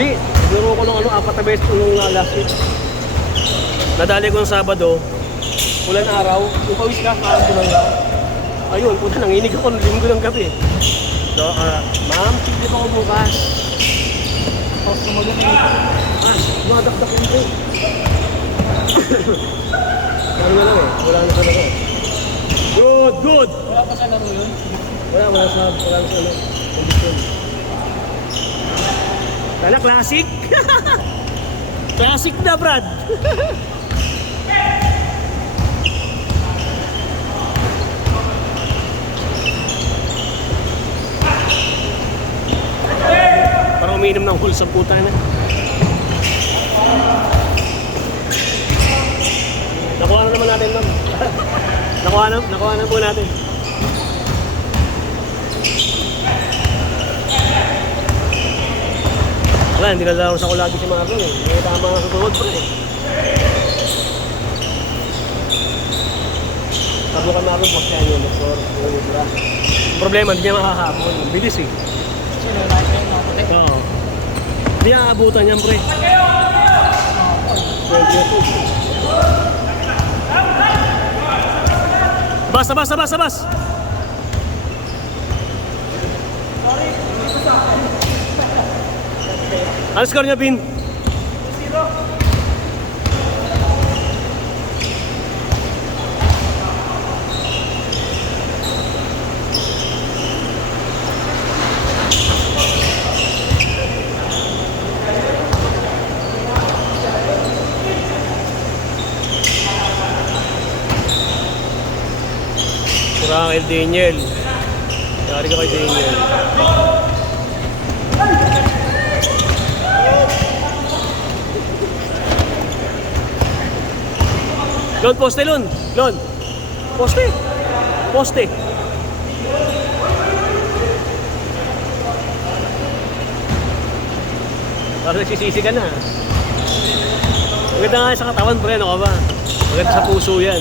Di, naguro ko ng ano, 4 na beses nung last week. Nadali ko ng Sabado, ulan araw, yung pawis ka, marambunan lang. Ayun, puta, nanginig ako ng Linggo ng gabi. So, ma'am, sige pa ako bukas. Tapos sumagot na ito. Dumadakdak yung break. Ano na lang eh, wala na sa laro. Good, good! Wala pa sa laro yun? Wala sa ano, kondisyon. Tala, classic! Classic na, Brad! Parang umiinom ng hull sa puta na. Nakuha na naman natin, ma'am. Nakuha na po natin. Wala, hindi nalalaro sa ko lagi si Marlon eh. May tama nga sa tuhod pa eh. Tabukan Marlon, pag siya yun, doktor. Problema, hindi niya makakapon. Bilis eh. Sino, lahat kayo nakaputi? Oo. Hindi niya aabutan niyan, pre. 22. Bas! Ano score niya, Pin? 0. Kurang kay Daniel. Yari ka kay Daniel. Lon, poste, Lon. Lon. Poste. Poste. Parang nagsisisi ka na. Maganda nga sa katawan, pre. Ano ka ba? Maganda sa puso yan.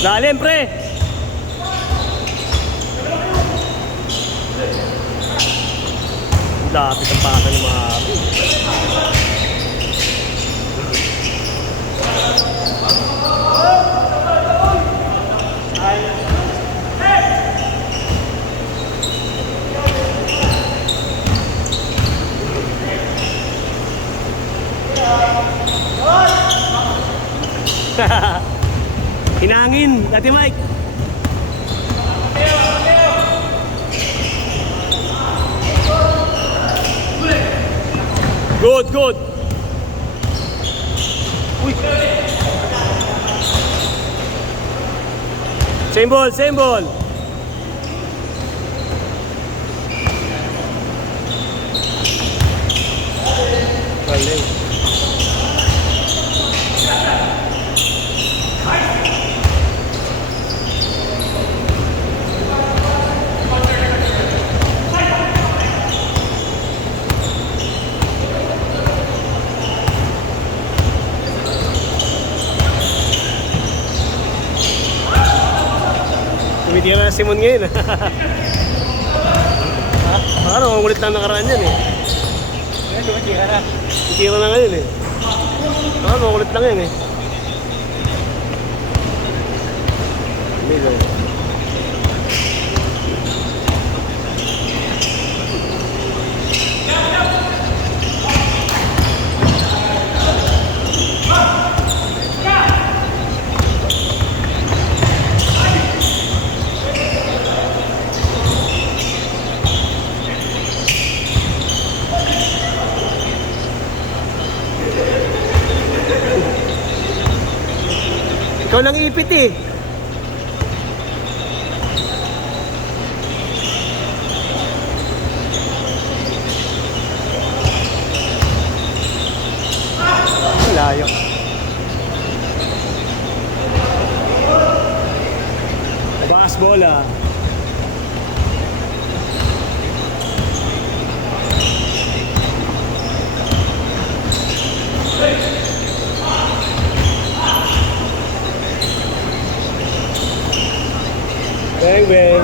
Lalim, pre. Lapit ang paka ng mga api. Hinangin, Ate Mike. Good, good. Uy. Same ball, same ball. Galing. Tumitira na si Simon ngayon. Parang mamulit lang nakaraan yan eh. Ngayon, tumitira na. Tumitira na ngayon eh. Parang mamulit lang yan eh. Milo. Ikaw lang ipit eh. Layo. Baas bola. Bang, bang.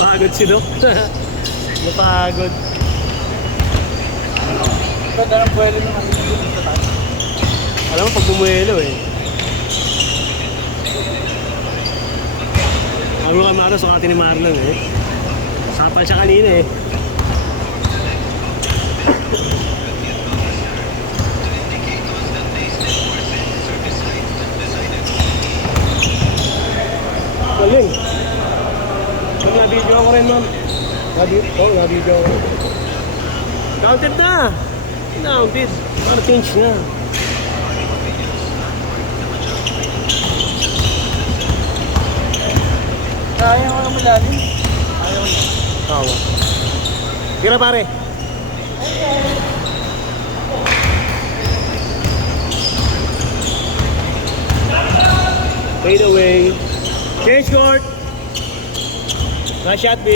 Pagod si Doc. Napagod. Ganda ng buwelo ng ano dito sa taas. Alam mo, pag bumuelo eh. Ano ka Maro, sukati ni Marlon eh. Sapal siya kanina eh. Galing. Pag na-video ako rin, ma'am. Na-video ako. Counted na! Counted. Para change na. Kaya ko naman malalim. Ayaw mo. Tawa. Tira pare. Fade away. Change court. Nice shot,